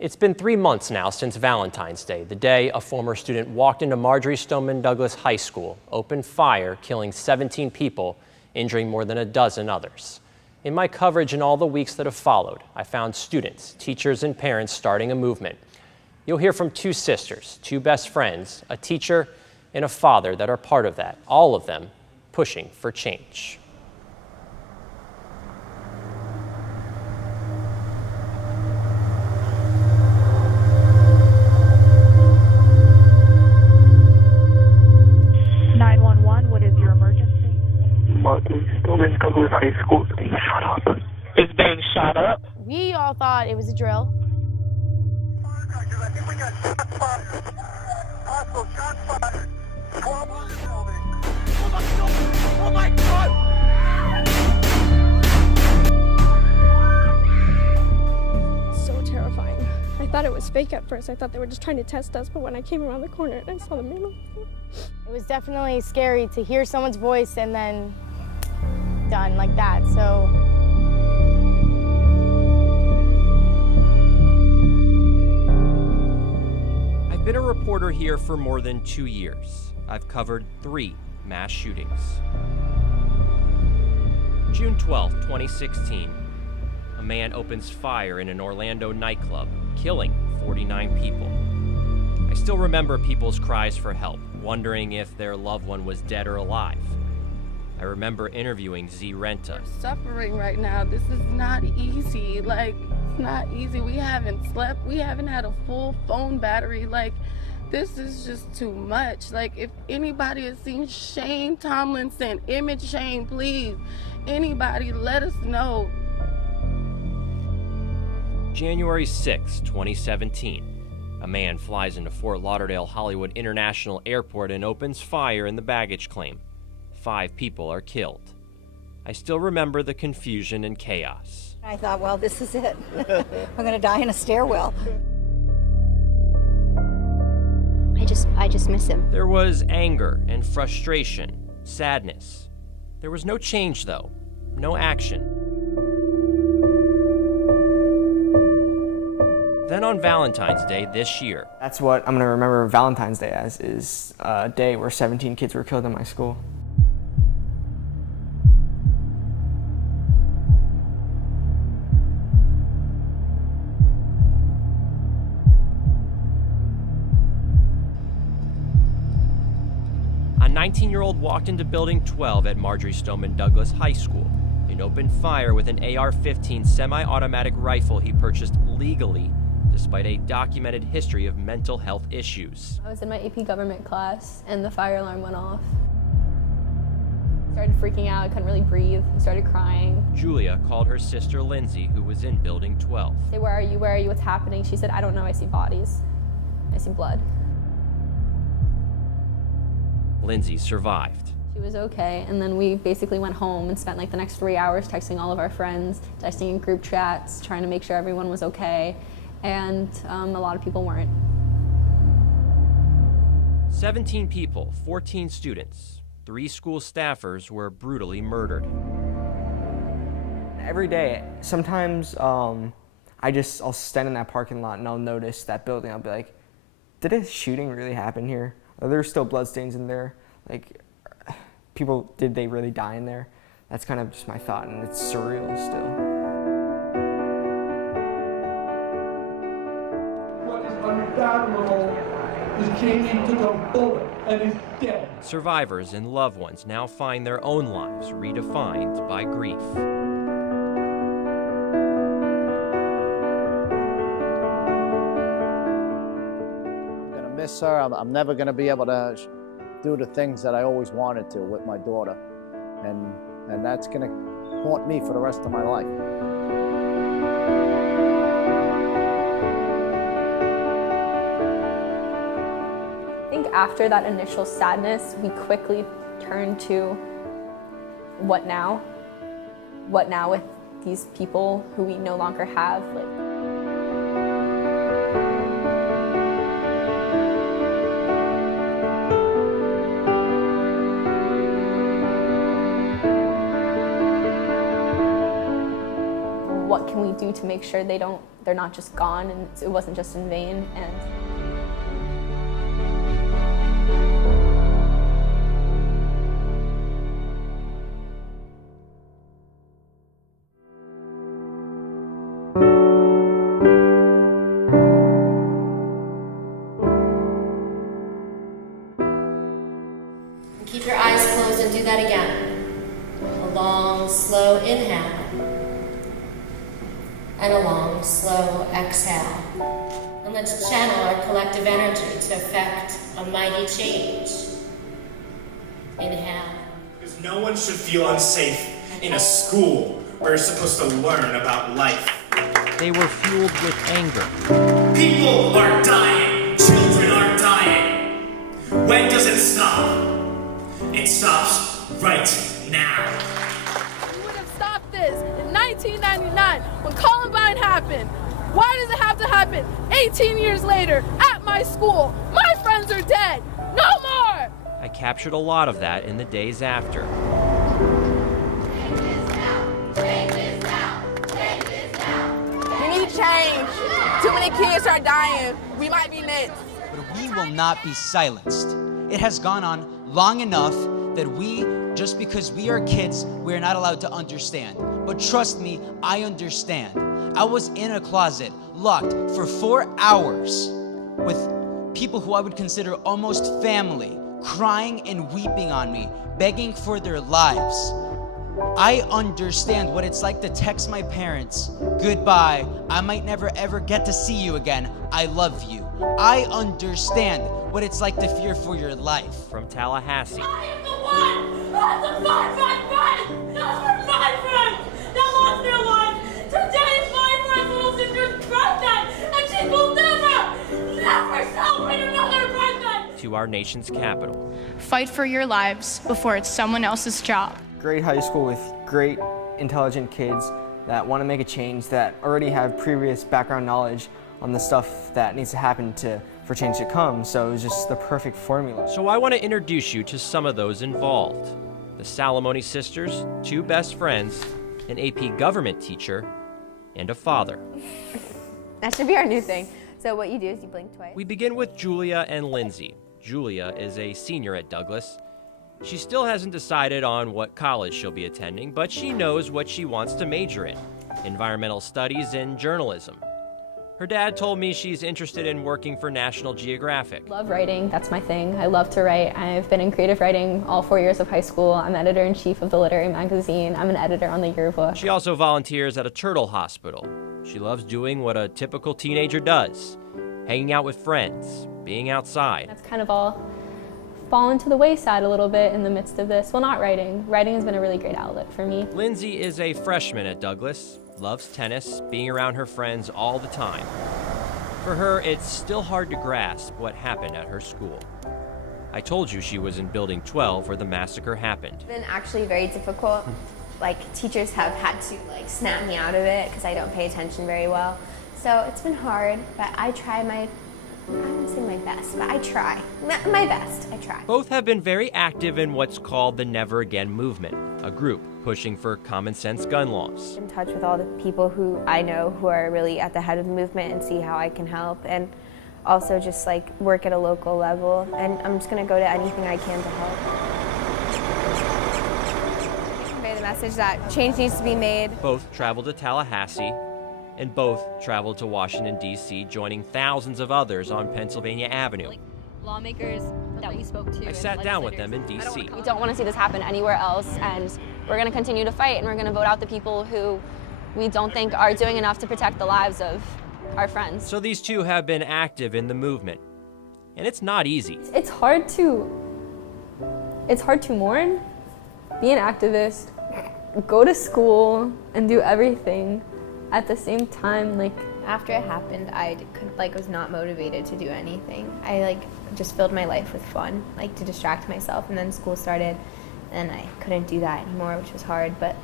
It's been 3 months now since Valentine's Day, the day a former student walked into Marjory Stoneman Douglas High School, opened fire, killing 17 people, injuring more than a dozen others. In my coverage in all the weeks that have followed, I found students, teachers, and parents starting a movement. You'll hear from two sisters, two best friends, a teacher, and a father that are part of that, all of them pushing for change. Marjory Stoneman Douglas High School is being shot up. It's being shot up? We all thought it was a drill. I think we got shots fired. Possible shots fired. 12 on the building. Oh my God! Oh my God! So terrifying. I thought it was fake at first. I thought they were just trying to test us, but when I came around the corner and I saw the man, It was definitely scary to hear someone's voice and then done like that, so. I've been a reporter here for more than 2 years. I've covered 3 mass shootings. June 12, 2016, a man opens fire in an Orlando nightclub, killing 49 people. I still remember people's cries for help, wondering if their loved one was dead or alive. I remember interviewing Z Renta. We're suffering right now. This is not easy. It's not easy. We haven't slept. We haven't had a full phone battery. This is just too much. If anybody has seen Shane Tomlinson, Image Shane, please, anybody, let us know. January 6, 2017. A man flies into Fort Lauderdale Hollywood International Airport and opens fire in the baggage claim. 5 people are killed. I still remember the confusion and chaos. I thought, well, this is it. I'm going to die in a stairwell. I just miss him. There was anger and frustration, sadness. There was no change, though. No action. Then on Valentine's Day this year. That's what I'm going to remember Valentine's Day as, is a day where 17 kids were killed in my school. A 19-year-old walked into Building 12 at Marjory Stoneman Douglas High School and opened fire with an AR-15 semi-automatic rifle he purchased legally, despite a documented history of mental health issues. I was in my AP government class and the fire alarm went off. I started freaking out, I couldn't really breathe, I started crying. Julia called her sister Lindsay, who was in Building 12. I said, where are you, what's happening? She said, I don't know, I see bodies, I see blood. Lindsay survived. She was okay, and then we basically went home and spent the next 3 hours texting all of our friends, texting in group chats, trying to make sure everyone was okay. And a lot of people weren't. 17 people, 14 students, 3 school staffers were brutally murdered. Every day, sometimes I'll stand in that parking lot and I'll notice that building. I'll be like, did a shooting really happen here? Are there still bloodstains in there? Did they really die in there? That's kind of just my thought, and it's surreal still. Unfathomable is Jamie took a bullet and is dead. Survivors and loved ones now find their own lives redefined by grief. I'm gonna miss her. I'm never gonna be able to do the things that I always wanted to with my daughter, and that's gonna haunt me for the rest of my life. I think after that initial sadness, we quickly turned to what now? What now with these people who we no longer have? What can we do to make sure they don't they're not just gone, and it wasn't just in vain. And keep your eyes closed and do that again. A long, slow inhale. And a long, slow exhale. And let's channel our collective energy to effect a mighty change. Inhale. Because no one should feel unsafe in a school where you're supposed to learn about life. They were fueled with anger. People are dying. Children are dying. When does it stop? It stops right now. We would have stopped this in 1999 when Columbine happened. Why does it have to happen 18 years later at my school? My friends are dead. No more! I captured a lot of that in the days after. We need change. Too many kids are dying. We might be next. But we will not be silenced. It has gone on long enough that just because we are kids, we are not allowed to understand. But trust me, I understand. I was in a closet, locked for 4 hours with people who I would consider almost family, crying and weeping on me, begging for their lives. I understand what it's like to text my parents, "Goodbye, I might never ever get to see you again, I love you." I understand what it's like to fear for your life. From Tallahassee. I am the one who has to fight my friends! Those were my friends that lost their lives! Today is my friend's little sister's birthday, and she will never celebrate another birthday! To our nation's capital. Fight for your lives before it's someone else's job. Great high school with great, intelligent kids that want to make a change, that already have previous background knowledge on the stuff that needs to happen for change to come. So it was just the perfect formula. So I want to introduce you to some of those involved. The Salamone sisters, 2 best friends, an AP government teacher, and a father. That should be our new thing. So what you do is you blink twice. We begin with Julia and Lindsay. Julia is a senior at Douglas. She still hasn't decided on what college she'll be attending, but she knows what she wants to major in: environmental studies and journalism. Her dad told me she's interested in working for National Geographic. Love writing, that's my thing. I love to write. I've been in creative writing all 4 years of high school. I'm editor-in-chief of the literary magazine. I'm an editor on the yearbook. She also volunteers at a turtle hospital. She loves doing what a typical teenager does: hanging out with friends, being outside. That's kind of all fallen to the wayside a little bit in the midst of this. Well, not writing. Writing has been a really great outlet for me. Lindsay is a freshman at Douglas, loves tennis, being around her friends all the time. For her, it's still hard to grasp what happened at her school. I told you she was in Building 12 where the massacre happened. It's been actually very difficult. Like, teachers have had to snap me out of it because I don't pay attention very well. So it's been hard, but I try I wouldn't say my best, but I try. My best, I try. Both have been very active in what's called the Never Again movement, a group pushing for common sense gun laws. In touch with all the people who I know who are really at the head of the movement and see how I can help, and also just work at a local level, and I'm just gonna go to anything I can to help. Convey the message that change needs to be made. Both traveled to Tallahassee, and both traveled to Washington, D.C., joining thousands of others on Pennsylvania Avenue. Lawmakers that we spoke to. I sat down with them in D.C. We don't want to see this happen anywhere else, and we're going to continue to fight, and we're going to vote out the people who we don't think are doing enough to protect the lives of our friends. So these two have been active in the movement, and it's not easy. It's hard to mourn, be an activist, go to school, and do everything at the same time. After it happened, I was not motivated to do anything. I just filled my life with fun, to distract myself, and then school started, and I couldn't do that anymore, which was hard, but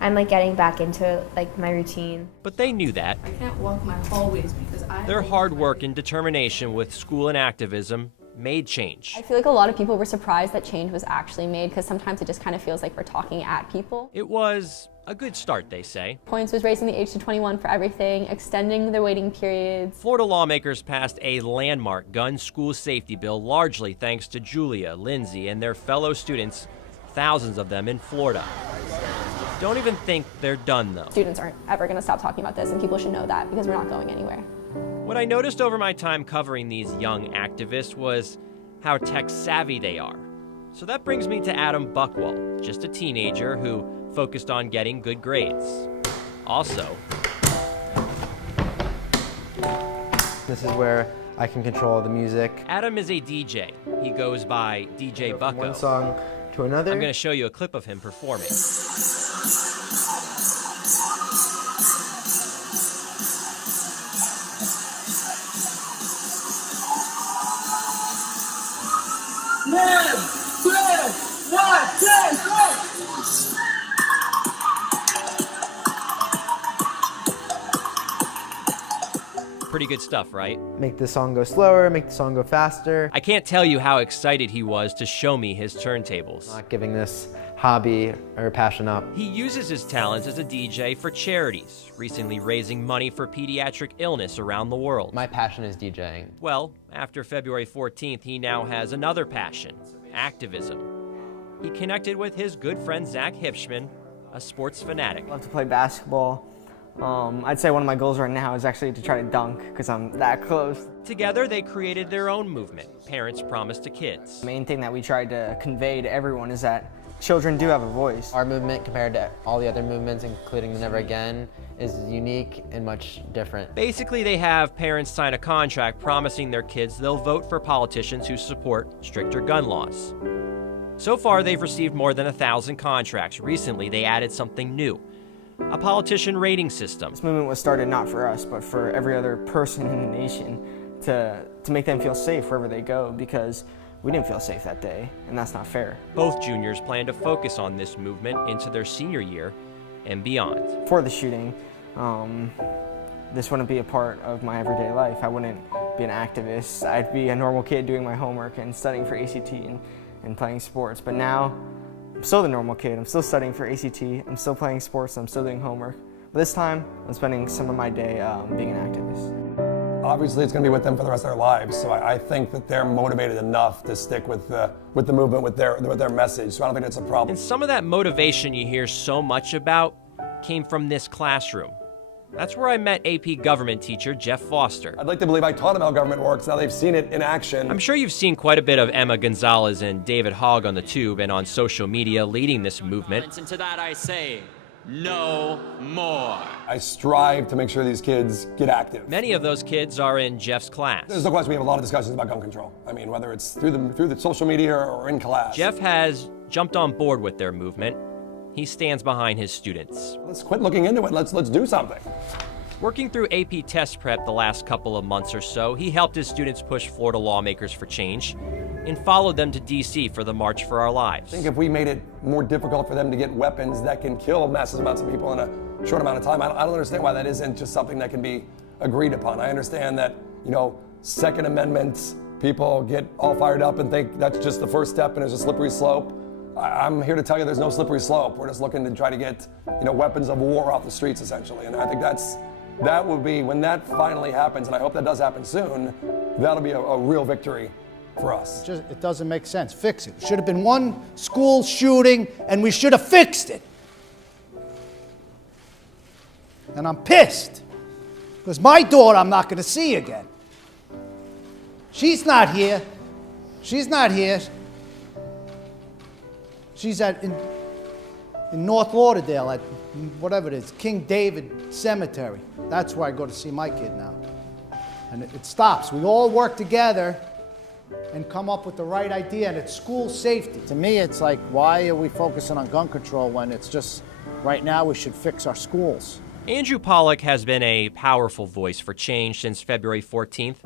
I'm getting back into my routine. But they knew that. I can't walk my hallways because Their hard work and determination with school and activism made change. I feel like a lot of people were surprised that change was actually made, because sometimes it just kind of feels like we're talking at people. It was a good start, they say. Points was raising the age to 21 for everything, extending the waiting periods. Florida lawmakers passed a landmark gun school safety bill, largely thanks to Julia, Lindsay, and their fellow students, thousands of them in Florida. Don't even think they're done, though. Students aren't ever going to stop talking about this, and people should know that, because we're not going anywhere. What I noticed over my time covering these young activists was how tech-savvy they are. So that brings me to Adam Buckwell, just a teenager who focused on getting good grades. Also, This is where I can control the music. Adam is a DJ. He goes by DJ Bucko. From one song to another. I'm going to show you a clip of him performing. Pretty good stuff, right? Make the song go slower, make the song go faster. I can't tell you how excited he was to show me his turntables. Not giving this hobby or passion up. He uses his talents as a DJ for charities, recently raising money for pediatric illness around the world. My passion is DJing. Well, after February 14th, he now has another passion, activism. He connected with his good friend Zach Hipschman, a sports fanatic. I love to play basketball. I'd say one of my goals right now is actually to try to dunk, because I'm that close. Together, they created their own movement, Parents Promise to Kids. The main thing that we tried to convey to everyone is that children do have a voice. Our movement, compared to all the other movements, including the Never Again, is unique and much different. Basically, they have parents sign a contract promising their kids they'll vote for politicians who support stricter gun laws. So far, they've received more than 1,000 contracts. Recently, they added something new, a politician rating system. This movement was started not for us, but for every other person in the nation to make them feel safe wherever they go, because we didn't feel safe that day, and that's not fair. Both juniors plan to focus on this movement into their senior year and beyond. For the shooting, this wouldn't be a part of my everyday life. I wouldn't be an activist. I'd be a normal kid doing my homework and studying for ACT and playing sports. But now, I'm still the normal kid. I'm still studying for ACT. I'm still playing sports. I'm still doing homework. But this time, I'm spending some of my day being an activist. Obviously, it's going to be with them for the rest of their lives. So I think that they're motivated enough to stick with the movement, with their message. So I don't think that's a problem. And some of that motivation you hear so much about came from this classroom. That's where I met AP government teacher Jeff Foster. I'd like to believe I taught them how government works. Now they've seen it in action. I'm sure you've seen quite a bit of Emma Gonzalez and David Hogg on the tube and on social media leading this movement. And to that I say, no more. I strive to make sure these kids get active. Many of those kids are in Jeff's class. There's no question we have a lot of discussions about gun control. I mean, whether it's through the social media or in class. Jeff has jumped on board with their movement. He stands behind his students. Let's quit looking into it. Let's do something. Working through AP test prep the last couple of months or so, he helped his students push Florida lawmakers for change and followed them to DC for the March for Our Lives. I think if we made it more difficult for them to get weapons that can kill massive amounts of people in a short amount of time, I don't understand why that isn't just something that can be agreed upon. I understand that, Second Amendment, people get all fired up and think that's just the first step and it's a slippery slope. I'm here to tell you there's no slippery slope. We're just looking to try to get, weapons of war off the streets, essentially. And I think that will be, when that finally happens, and I hope that does happen soon, that'll be a real victory for us. It doesn't make sense. Fix it. It should have been one school shooting, and we should have fixed it. And I'm pissed, because my daughter I'm not going to see again. She's not here. She's not here. She's in North Lauderdale at whatever it is, King David Cemetery. That's where I go to see my kid now. And it stops. We all work together and come up with the right idea, and it's school safety. To me, it's like, why are we focusing on gun control when it's just, right now we should fix our schools? Andrew Pollack has been a powerful voice for change since February 14th.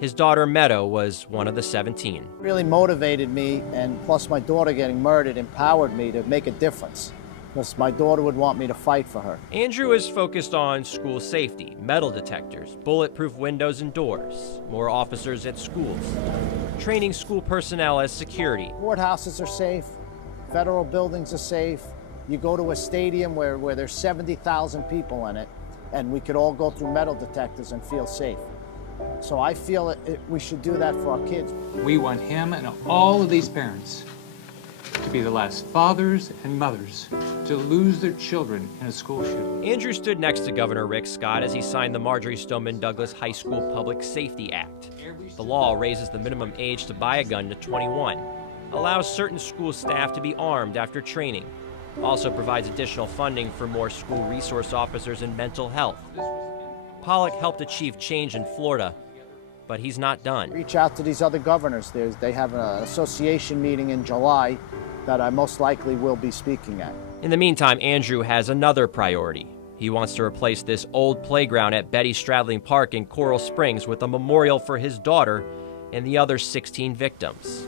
His daughter Meadow was one of the 17. Really motivated me, and plus my daughter getting murdered empowered me to make a difference, because my daughter would want me to fight for her. Andrew is focused on school safety, metal detectors, bulletproof windows and doors, more officers at schools. training school personnel as security. Courthouses are safe, federal buildings are safe. You go to a stadium where there's 70,000 people in it, and we could all go through metal detectors and feel safe. So I feel we should do that for our kids. We want him and all of these parents to be the last fathers and mothers to lose their children in a school shooting. Andrew stood next to Governor Rick Scott as he signed the Marjory Stoneman Douglas High School Public Safety Act. The law raises the minimum age to buy a gun to 21, allows certain school staff to be armed after training, also provides additional funding for more school resource officers and mental health. Pollack helped achieve change in Florida, but he's not done. Reach out to these other governors. They have an association meeting in July that I most likely will be speaking at. In the meantime, Andrew has another priority. He wants to replace this old playground at Betty Stradling Park in Coral Springs with a memorial for his daughter and the other 16 victims.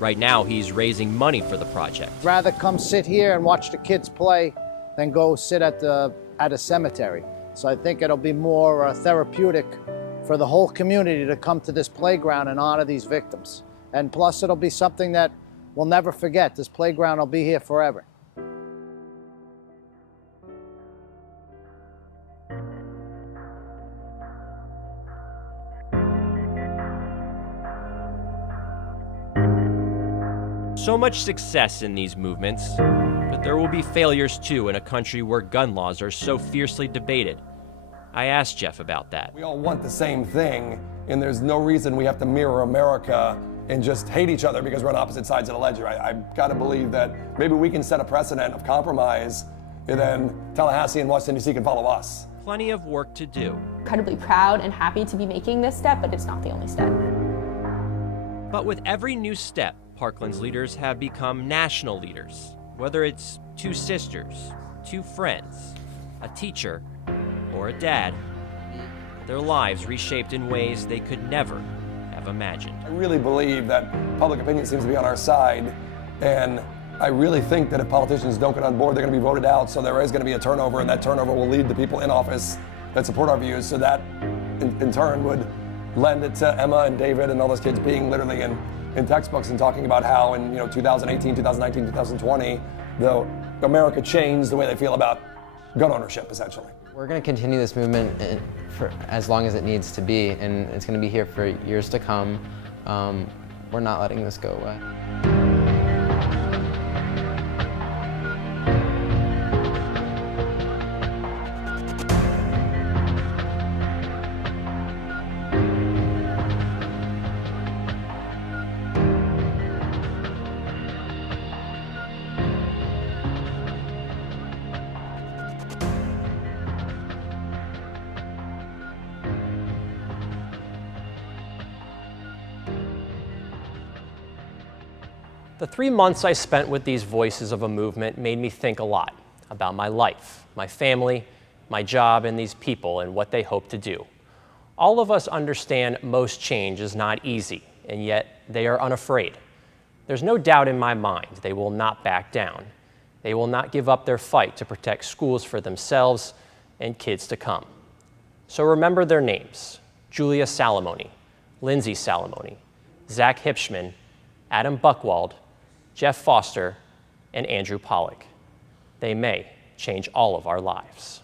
Right now, he's raising money for the project. Rather come sit here and watch the kids play than go sit at a cemetery. So I think it'll be more therapeutic for the whole community to come to this playground and honor these victims. And plus, it'll be something that we'll never forget. This playground will be here forever. So much success in these movements, but there will be failures too in a country where gun laws are so fiercely debated. I asked Jeff about that. We all want the same thing, and there's no reason we have to mirror America and just hate each other because we're on opposite sides of the ledger. I've got to believe that maybe we can set a precedent of compromise, and then Tallahassee and Washington, D.C. can follow us. Plenty of work to do. Incredibly proud and happy to be making this step, but it's not the only step. But with every new step, Parkland's leaders have become national leaders. Whether it's two sisters, two friends, a teacher, or a dad, their lives reshaped in ways they could never have imagined. I really believe that public opinion seems to be on our side, and I really think that if politicians don't get on board, they're going to be voted out, so there is going to be a turnover, and that turnover will lead to people in office that support our views, so that in turn would lend it to Emma and David and all those kids being literally in textbooks and talking about how in 2018, 2019, 2020, America changed the way they feel about gun ownership, essentially. We're going to continue this movement for as long as it needs to be, and it's going to be here for years to come. We're not letting this go away. The 3 months I spent with these voices of a movement made me think a lot about my life, my family, my job, and these people and what they hope to do. All of us understand most change is not easy, and yet they are unafraid. There's no doubt in my mind they will not back down. They will not give up their fight to protect schools for themselves and kids to come. So remember their names: Julia Salamone, Lindsay Salamone, Zach Hipschman, Adam Buchwald, Jeff Foster, and Andrew Pollack. They may change all of our lives.